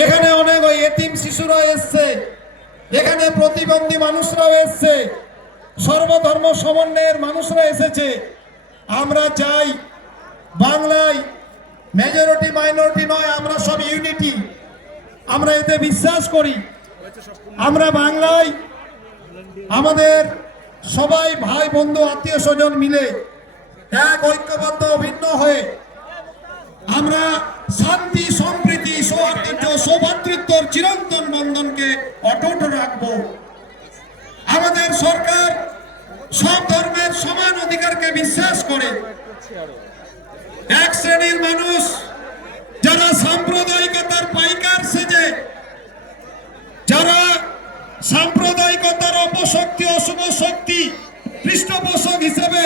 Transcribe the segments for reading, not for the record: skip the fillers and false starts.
এখানে অনেক ওই এতিম শিশুরা এসছে, এখানে প্রতিবন্ধী মানুষরাও এসছে, সর্বধর্ম সমন্বয়ের মানুষরা এসেছে। আমরা চাই বাংলায় মেজরিটি মাইনরিটি নয়, আমরা সব ইউনিটি, আমরা এতে বিশ্বাস করি। আমরা বাংলায় আমাদের সবাই ভাই বন্ধু আত্মীয় স্বজন মিলে এক ঐক্যবদ্ধ অভিন্ন হয়ে আমরা শান্তি সম্প্রীতি সৌহার্দ্য সৌভ্রাতৃত্বর চিরন্তন বন্ধনকে অটুট রাখবো। আমাদের সরকার সব ধর্মের সমান অধিকারকে বিশ্বাস করে। এক শ্রেণীর মানুষ যারা সাম্প্রদায়িকতার পাইকার সেজে, যারা সাম্প্রদায়িকতার অপশক্তি অশুভ শক্তি পৃষ্ঠপোষক হিসেবে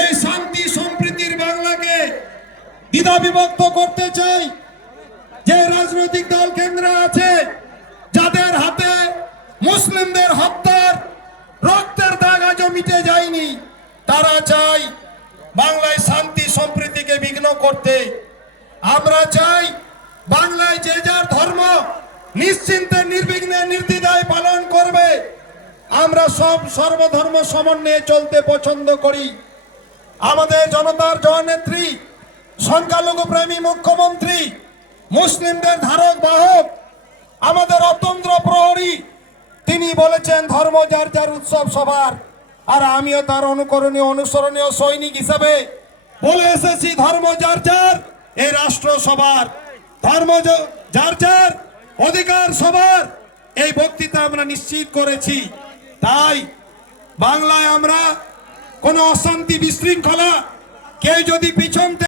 এই শান্তি সম্প্রীতির বাংলাকে দ্বিধা বিভক্ত করতে চাই। যে রাজনৈতিক দল কেন্দ্রে আছে, যাদের হাতে মুসলিমদের হত্যার রক্তের দাগ আজও মিটে যায়নি, তারা চাই বাংলায় শান্তি সম্প্রীতিকে বিঘ্ন করতে। আমরা চাই বাংলায় যে যার ধর্ম নিশ্চিন্তে নির্বিঘ্নে নির্দ্বিধায় পালন করবে। আমরা সব সর্বধর্ম সমন্বয়ে চলতে পছন্দ করি। আমাদের জনতার জননেত্রী, সংখ্যালঘু প্রেমী মুখ্যমন্ত্রী, মুসলিমদের ধারক বাহক, আমাদের অতন্ত্র প্রহরী, তিনি বলেছেন ধর্ম যার যার উৎসব সবার। আর আমিও তার অনুকরণীয় অনুসরণীয় সৈনিক হিসাবে বলে এসেছি ধর্ম যার যার, এই রাষ্ট্র সবার। ধর্ম যার যার, অধিকার সবার, এই বক্তৃতা আমরা নিশ্চিত করেছি। তাই বাংলায় আমরা কোনো অশান্তি বিশৃঙ্খলা কেউ যদি পিছন